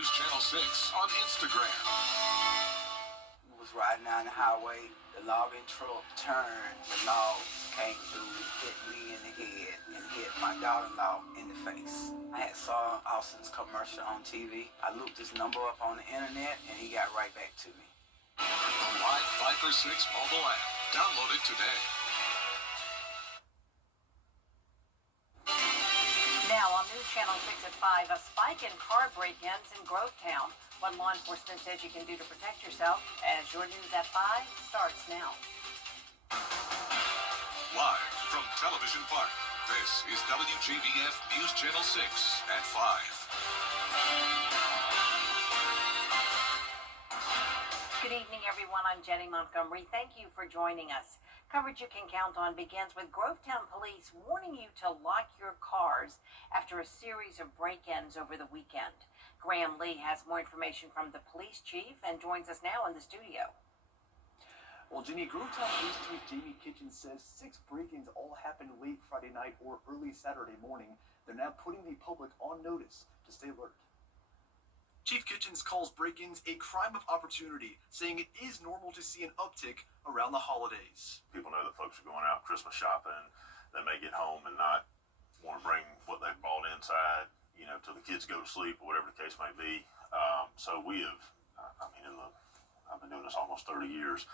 News Channel 6 on Instagram. Was riding down the highway, the logging truck turned, the logs came through, hit me in the head, and hit my daughter-in-law in the face. I had saw Austin's commercial on TV. I looked his number up on the internet, and he got right back to me. The live 5 for 6 mobile app. Download it today. Now on News Channel 6 at 5, a spike in car break-ins in Grovetown. What law enforcement says you can do to protect yourself as your News at 5 starts now. Live from Television Park, this is WJBF News Channel 6 at 5. Good evening, everyone. I'm Jenny Montgomery. Thank you for joining us. Coverage you can count on begins with Grovetown police warning you to lock your cars after a series of break-ins over the weekend. Graham Lee has more information from the police chief and joins us now in the studio. Well, Jenny, Grovetown Police Chief Jamie Kitchens says 6 break-ins all happened late Friday night or early Saturday morning. They're now putting the public on notice to stay alert. Chief Kitchens calls break-ins a crime of opportunity, saying it is normal to see an uptick around the holidays. People know that folks are going out Christmas shopping. They may get home and not want to bring what they've bought inside, you know, till the kids go to sleep or whatever the case may be. So we have, I've been doing this almost 30 years.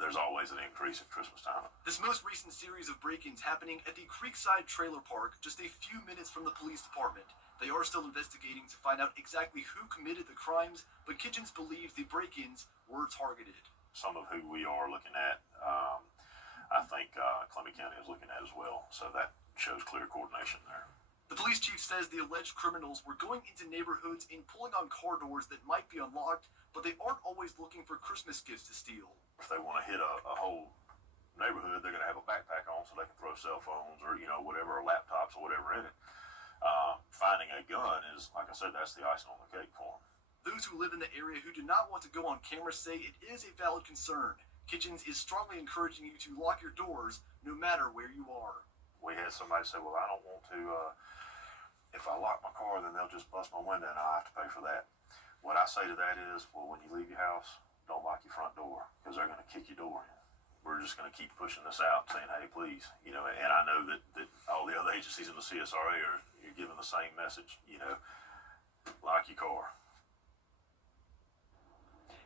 There's always an increase at Christmas time. This most recent series of break-ins happening at the Creekside Trailer Park, just a few minutes from the police department. They are still investigating to find out exactly who committed the crimes, but Kitchens believes the break-ins were targeted. Some of who we are looking at, I think Columbia County is looking at as well. So that shows clear coordination there. The police chief says the alleged criminals were going into neighborhoods and pulling on car doors that might be unlocked, but they aren't always looking for Christmas gifts to steal. If they want to hit a whole neighborhood, they're going to have a backpack on so they can throw cell phones or, you know, whatever, or laptops or whatever in it. Finding a gun is, like I said, that's the icing on the cake for them. Those who live in the area who do not want to go on camera say it is a valid concern. Kitchens is strongly encouraging you to lock your doors no matter where you are. We had somebody say, well, I don't want to, if I lock my car, then they'll just bust my window and I'll have to pay for that. What I say to that is, well, when you leave your house, don't lock your front door because they're going to kick your door in. We're just going to keep pushing this out, saying, hey, please, you know, and I know that all the other agencies in the CSRA are giving the same message, you know, lock your car.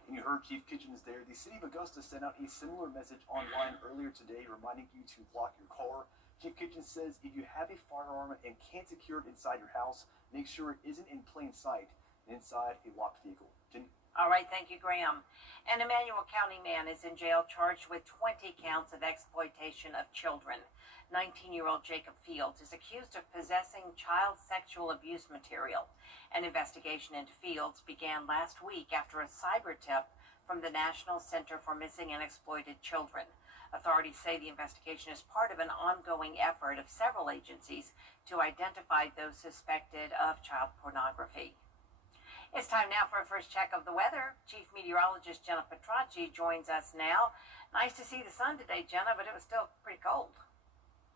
And you heard Chief Kitchens there. The city of Augusta sent out a similar message online earlier today reminding you to lock your car. Chief Kitchens says if you have a firearm and can't secure it inside your house, make sure it isn't in plain sight and inside a locked vehicle. Jenny? All right, thank you, Graham. An Emmanuel County man is in jail charged with 20 counts of exploitation of children. 19-year-old Jacob Fields is accused of possessing child sexual abuse material. An investigation into Fields began last week after a cyber tip from the National Center for Missing and Exploited Children. Authorities say the investigation is part of an ongoing effort of several agencies to identify those suspected of child pornography. It's time now for a first check of the weather. Chief Meteorologist Jenna Petracci joins us now. Nice to see the sun today, Jenna, but it was still pretty cold.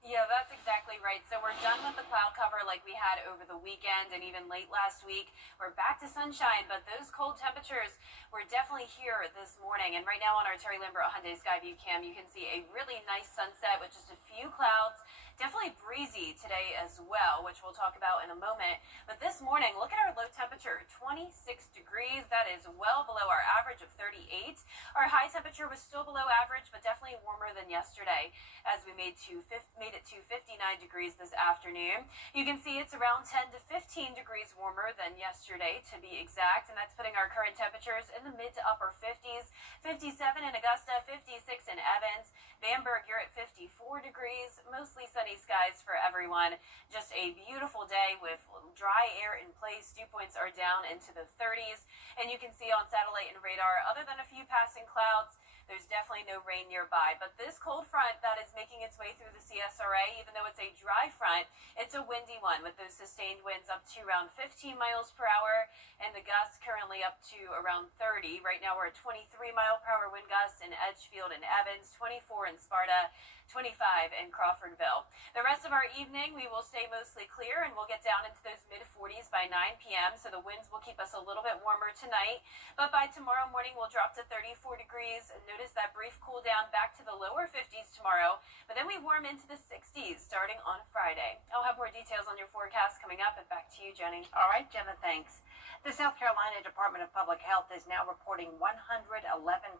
Yeah, that's exactly right. So we're done with the cloud cover like we had over the weekend and even late last week. We're back to sunshine, but those cold temperatures were definitely here this morning. And right now on our Terry Lambert Hyundai Skyview cam, you can see a really nice sunset with just a few clouds. Definitely breezy today as well, which we'll talk about in a moment. But this morning, look at our low temperature, 26 degrees. That is well below our average of 38. Our high temperature was still below average, but definitely warmer than yesterday as we made it to 59 degrees this afternoon. You can see it's around 10 to 15 degrees warmer than yesterday, to be exact, and that's putting our current temperatures in the mid to upper 50s. 57 in Augusta, 56 in Evans. Bamberg, you're at 54 degrees, mostly sunny skies for everyone. Just a beautiful day with dry air in place. Dew points are down into the 30s, and you can see on satellite and radar, other than a few passing clouds, there's definitely no rain nearby. But this cold front that is making its way through the CSRA. Even though it's a dry front, it's a windy one with those sustained winds up to around 15 miles per hour and the gusts currently up to around 30. Right now we're at 23 mile per hour wind gusts in Edgefield and Evans, 24 in Sparta, 25 in Crawfordville. The rest of our evening, we will stay mostly clear and we'll get down into those mid-40s by 9 p.m. So the winds will keep us a little bit warmer tonight. But by tomorrow morning, we'll drop to 34 degrees. Notice that brief cool down back to the lower 50s tomorrow. But then we warm into the 60s starting on Friday. I'll have more details on your forecast coming up. And back to you, Jenny. All right, Gemma, thanks. The South Carolina Department of Public Health is now reporting 111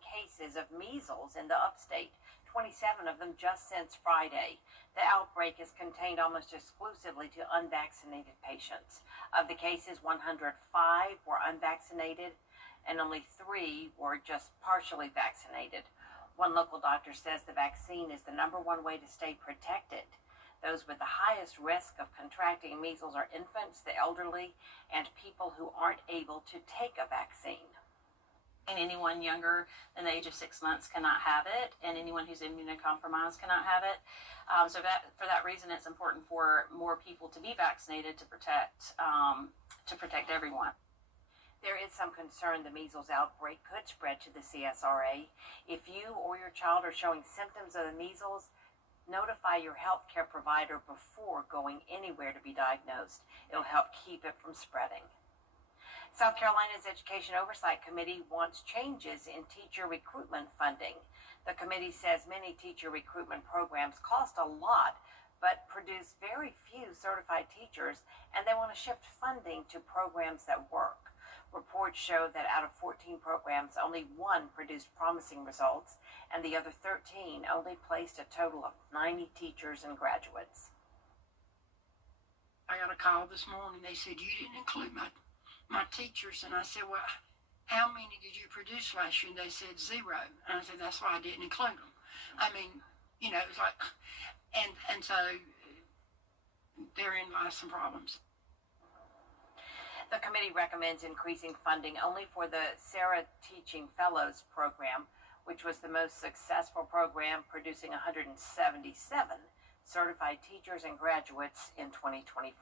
cases of measles in the upstate. 27 of them just since Friday. The outbreak is contained almost exclusively to unvaccinated patients. Of the cases, 105 were unvaccinated and only 3 were just partially vaccinated. One local doctor says the vaccine is the #1 way to stay protected. Those with the highest risk of contracting measles are infants, the elderly, and people who aren't able to take a vaccine. And anyone younger than the age of 6 months cannot have it, and anyone who's immunocompromised cannot have it. So for that reason, it's important for more people to be vaccinated to protect everyone. There is some concern the measles outbreak could spread to the CSRA. If you or your child are showing symptoms of the measles, notify your healthcare provider before going anywhere to be diagnosed. It'll help keep it from spreading. South Carolina's Education Oversight Committee wants changes in teacher recruitment funding. The committee says many teacher recruitment programs cost a lot, but produce very few certified teachers, and they want to shift funding to programs that work. Reports show that out of 14 programs, only 1 produced promising results, and the other 13 only placed a total of 90 teachers and graduates. I got a call this morning. They said, you didn't include my teachers. And I said, well, how many did you produce last year? And they said 0. And I said, that's why I didn't include them. I mean, you know, it's like, and so therein lies some problems. The committee recommends increasing funding only for the Sarah Teaching Fellows program, which was the most successful program, producing 177 certified teachers and graduates in 2025.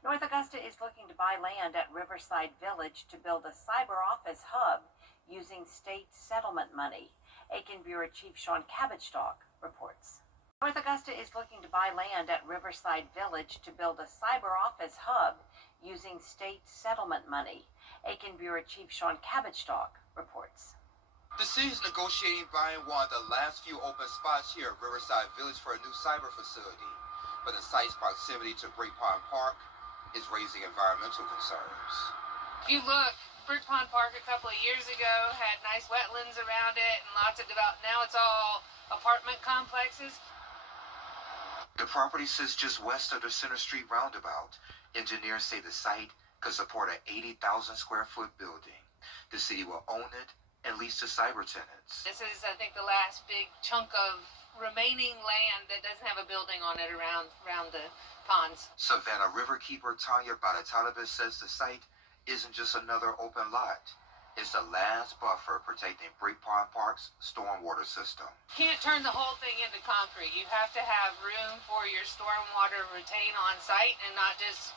North Augusta is looking to buy land at Riverside Village to build a cyber office hub using state settlement money. Aiken Bureau Chief Sean Cabbage-Stock reports. North Augusta is looking to buy land at Riverside Village to build a cyber office hub using state settlement money. Aiken Bureau Chief Sean Cabbage-Stock reports. The city is negotiating buying one of the last few open spots here at Riverside Village for a new cyber facility, but the site's proximity to Brick Pond Park is raising environmental concerns. If you look, Brick Pond Park a couple of years ago had nice wetlands around it and lots of development. Now it's all apartment complexes. The property sits just west of the Center Street roundabout. Engineers say the site could support an 80,000 square foot building. The city will own it and lease to cyber tenants. This is, I think, the last big chunk of remaining land that doesn't have a building on it around the ponds. Savannah Riverkeeper Tanya Baratalibus says the site isn't just another open lot. It's the last buffer protecting Brick Pond Park's stormwater system. You can't turn the whole thing into concrete. You have to have room for your stormwater to retain on site and not just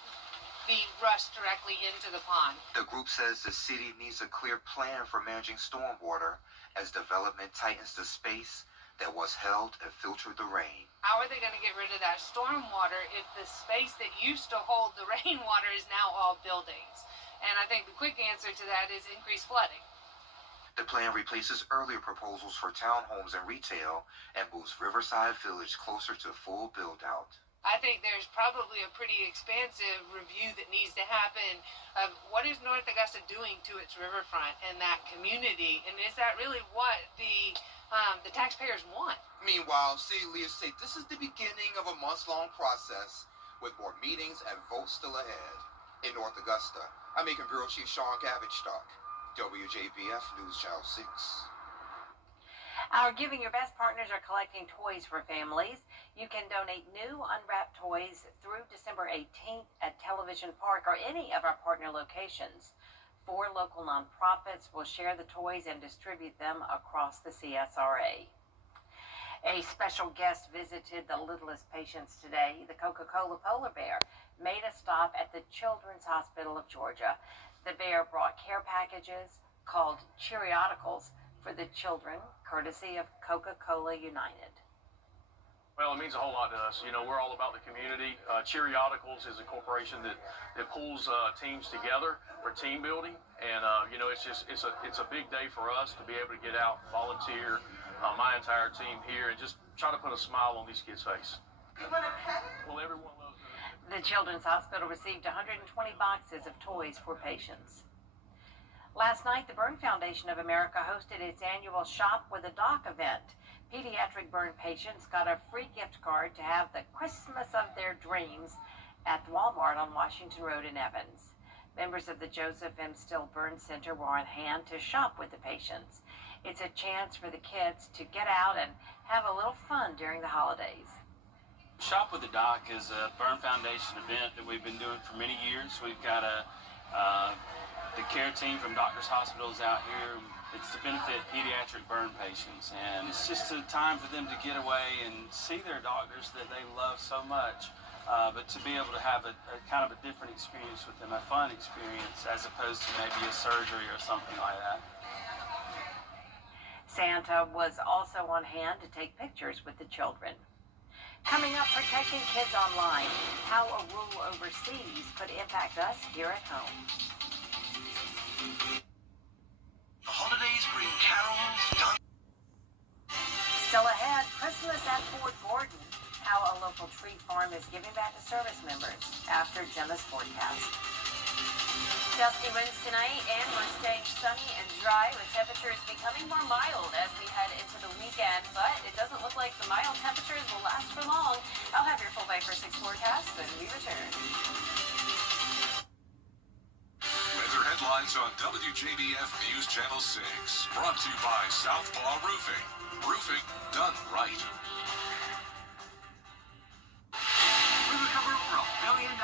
be rushed directly into the pond. The group says the city needs a clear plan for managing stormwater as development tightens the space that was held and filtered the rain. How are they going to get rid of that stormwater if the space that used to hold the rainwater is now all buildings? And I think the quick answer to that is increased flooding. The plan replaces earlier proposals for townhomes and retail and moves Riverside Village closer to full build-out. I think there's probably a pretty expansive review that needs to happen of what is North Augusta doing to its riverfront and that community, and is that really what the taxpayers want? Meanwhile, city leaders say this is the beginning of a months-long process with more meetings and votes still ahead. In North Augusta, I'm Aiken Bureau Chief Sean Cabbage-Stock, WJBF News Channel 6. Our Giving Your Best partners are collecting toys for families. You can donate new unwrapped toys through December 18th at Television Park or any of our partner locations. 4 local nonprofits will share the toys and distribute them across the CSRA. A special guest visited the littlest patients today. The Coca-Cola polar bear made a stop at the Children's Hospital of Georgia. The bear brought care packages called Cheeriodicals for the children, courtesy of Coca-Cola United. Well, it means a whole lot to us. You know, we're all about the community. Cheeriodicals is a corporation that pulls teams together for team building, and you know, it's a big day for us to be able to get out, volunteer, my entire team here, and just try to put a smile on these kids' face. Well, everyone loves it. The Children's Hospital received 120 boxes of toys for patients. Last night, the Burn Foundation of America hosted its annual Shop with a Doc event. Pediatric burn patients got a free gift card to have the Christmas of their dreams at Walmart on Washington Road in Evans. Members of the Joseph M. Still Burn Center were on hand to shop with the patients. It's a chance for the kids to get out and have a little fun during the holidays. Shop with the Doc is a Burn Foundation event that we've been doing for many years. We've got the care team from Doctors Hospitals out here. It's to benefit pediatric burn patients, and it's just a time for them to get away and see their doctors that they love so much, but to be able to have a kind of a different experience with them, a fun experience, as opposed to maybe a surgery or something like that. Santa was also on hand to take pictures with the children. Coming up, protecting kids online, how a rule overseas could impact us here at home. The holidays bring carols. Still ahead, Christmas at Fort Gordon, how a local tree farm is giving back to service members after Gemma's forecast. Dusty winds tonight, and we're staying sunny and dry with temperatures becoming more mild as we head into the weekend, but it doesn't look like the mild temperatures will last for long. I'll have your full Viper 6 forecast when we return. Weather headlines on WJBF News Channel 6. Brought to you by Southpaw Roofing. Roofing done right. We recover over $1 billion.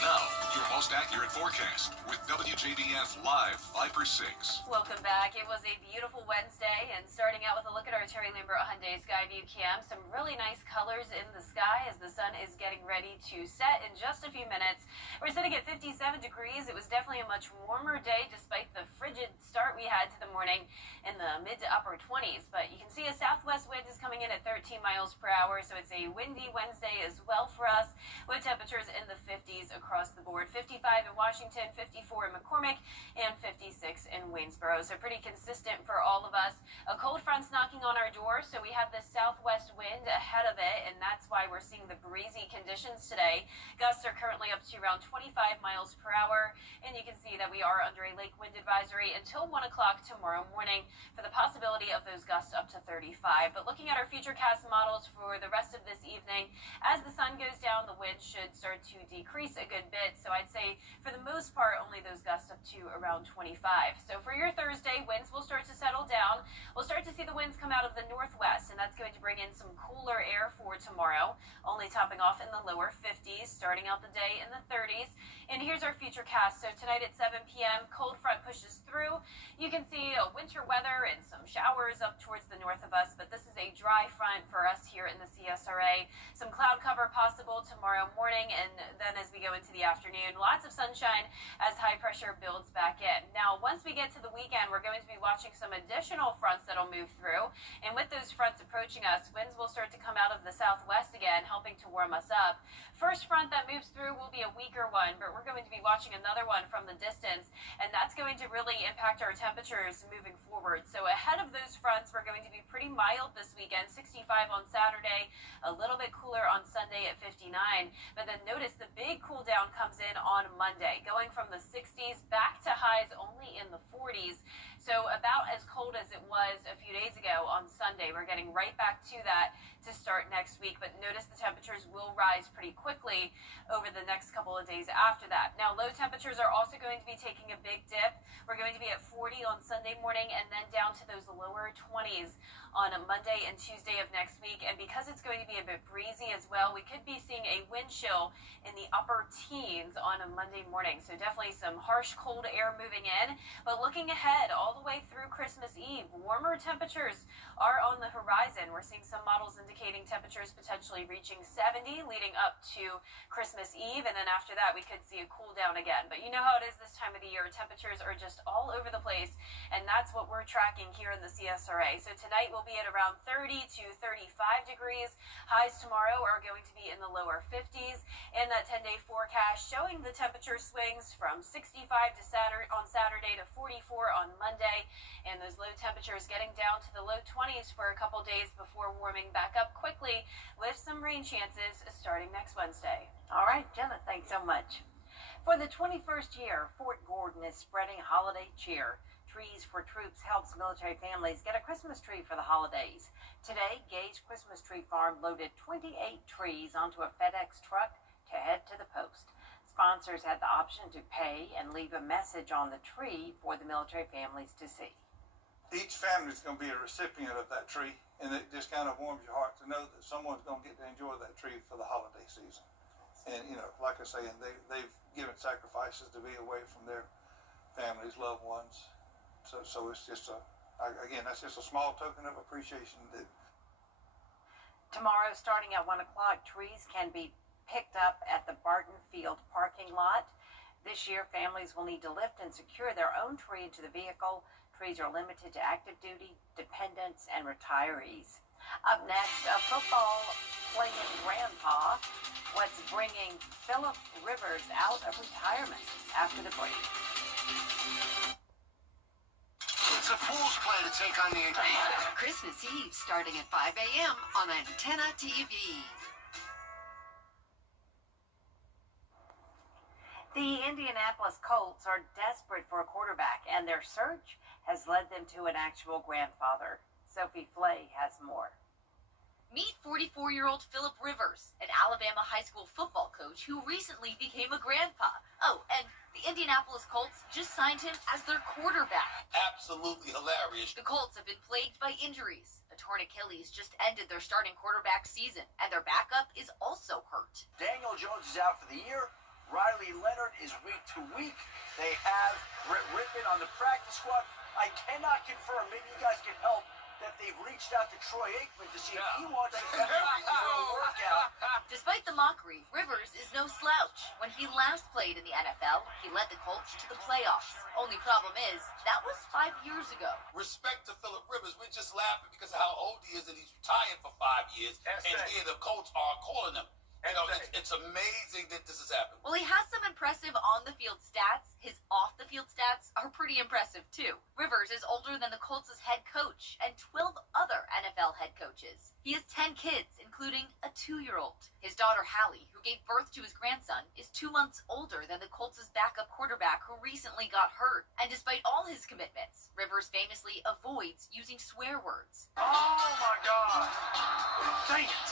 Now, your most accurate forecast with WJBF Live Viper 6. Welcome back. It was a beautiful Wednesday, and starting out with a look at our Terry Lambert Hyundai Skyview Cam. Some really nice colors in the sky as the sun is getting ready to set in just a few minutes. We're sitting at 57 degrees. It was definitely a much warmer day despite the frigid start we had to the morning in the mid to upper 20s. But you can see a southwest wind is coming in at 13 miles per hour, so it's a windy Wednesday as well for us, with temperatures in the 50s across the board. 55 in Washington, 54 in McCormick, and 56 in Waynesboro. So pretty consistent for all of us. A cold front's knocking on our door, so we have the southwest wind ahead of it, and that's why we're seeing the breezy conditions today. Gusts are currently up to around 25 miles per hour, and you can see that we are under a lake wind advisory until 1 o'clock tomorrow morning for the possibility of those gusts up to 35. But looking at our futurecast models for the rest of this evening, as the sun goes down, the wind should start to decrease a good bit. So I'd say for the most part, only those gusts up to around 25. So for your Thursday, winds will start to settle down. We'll start to see the winds come out of the northwest, and that's going to bring in some cooler air for tomorrow, only topping off in the lower 50s, starting out the day in the 30s. And here's our futurecast. So tonight at 7 p.m., cold front pushes through. You can see winter weather and some showers up towards the north of us, but this is a dry front for us here in the CSRA. Some cloud cover possible tomorrow morning, and then as we go into the afternoon, lots of sunshine as high pressure builds back in. Now, once we get to the weekend, we're going to be watching some additional fronts that'll move through, and with those fronts approaching us, winds will start to come out of the southwest again, helping to warm us up. First front that moves through will be a weaker one, but we're going to be watching another one from the distance, and that's going to really impact our temperatures moving forward. So ahead of those fronts, we're going to be pretty mild this weekend, 65 on Saturday, a little bit cooler on Sunday at 59, but then notice the big cool down comes in on Monday, going from the 60s back to highs only in the 40s. So about as cold as it was a few days ago on Sunday. We're getting right back to that to start next week, but notice the temperatures will rise pretty quickly over the next couple of days after that. Now, low temperatures are also going to be taking a big dip. We're going to be at 40 on Sunday morning and then down to those lower 20s on a Monday and Tuesday of next week. And because it's going to be a bit breezy as well, we could be seeing a wind chill in the upper teens on a Monday morning. So definitely some harsh cold air moving in. But looking ahead, all all the way through Christmas Eve. Warmer temperatures are on the horizon. We're seeing some models indicating temperatures potentially reaching 70 leading up to Christmas Eve, and then after that we could see a cool down again. But you know how it is this time of the year. Temperatures are just all over the place, and that's what we're tracking here in the CSRA. So tonight we'll be at around 30 to 35 degrees. Highs tomorrow are going to be in the lower 50s, and that 10-day forecast showing the temperature swings from 65 on Saturday to 44 on Monday, and those low temperatures getting down to the low 20s for a couple days before warming back up quickly with some rain chances starting next Wednesday. All right, Jenna, thanks so much. For the 21st year, Fort Gordon is spreading holiday cheer. Trees for Troops helps military families get a Christmas tree for the holidays. Today, Gage Christmas Tree Farm loaded 28 trees onto a FedEx truck to head to the post. Sponsors had the option to pay and leave a message on the tree for the military families to see. Each family is going to be a recipient of that tree, and it just kind of warms your heart to know that someone's going to get to enjoy that tree for the holiday season. And, you know, like I say, they've given sacrifices to be away from their families, loved ones. So it's just again, that's just a small token of appreciation. Tomorrow, starting at 1 o'clock, trees can be picked up at the Barton Field parking lot. This year, families will need to lift and secure their own tree into the vehicle. Trees are limited to active duty, dependents, and retirees. Up next, a football playing grandpa. What's bringing Philip Rivers out of retirement after the break. It's a fool's play to take on the Christmas Eve starting at 5 a.m. on Antenna TV. The Indianapolis Colts are desperate for a quarterback, and their search has led them to an actual grandfather. Sophie Flay has more. Meet 44-year-old Philip Rivers, an Alabama high school football coach who recently became a grandpa. Oh, and the Indianapolis Colts just signed him as their quarterback. Absolutely hilarious. The Colts have been plagued by injuries. A torn Achilles just ended their starting quarterback season, and their backup is also hurt. Daniel Jones is out for the year. Riley Leonard is week to week. They have Brett Rippon on the practice squad. I cannot confirm, maybe you guys can help, that they've reached out to Troy Aikman to see if he wants to come in for a workout. Despite the mockery, Rivers is no slouch. When he last played in the NFL, he led the Colts to the playoffs. Only problem is, that was 5 years ago. Respect to Philip Rivers. We're just laughing because of how old he is and he's retired for 5 years. And here the Colts are calling him. You know, it's amazing that this has happened. Well, he has some impressive on-the-field stats. His off-the-field stats are pretty impressive, too. Rivers is older than the Colts' head coach and 12 other NFL head coaches. He has 10 kids, including a 2-year-old. His daughter, Hallie, who gave birth to his grandson, is 2 months older than the Colts' backup quarterback who recently got hurt. And despite all his commitments, Rivers famously avoids using swear words. Oh, my God. Dang it.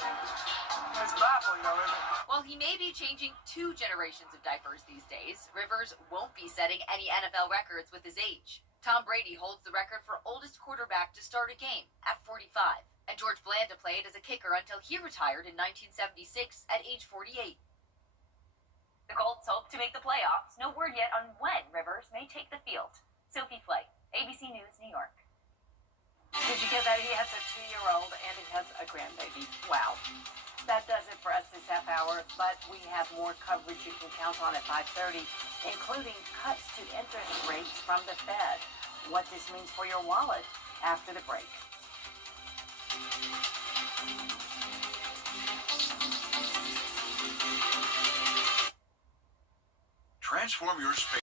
It's baffling, though, isn't it? While he may be changing 2 generations of diapers these days, Rivers won't be setting any NFL records with his age. Tom Brady holds the record for oldest quarterback to start a game at 45. And George Blanda played as a kicker until he retired in 1976 at age 48. The Colts hope to make the playoffs. No word yet on when Rivers may take the field. Sophie Flay, ABC News, New York. Did you get that? He has a 2-year-old and he has a grandbaby. Wow. That does it for us this half hour, but we have more coverage you can count on at 5:30, including cuts to interest rates from the Fed. What this means for your wallet after the break. Transform your space.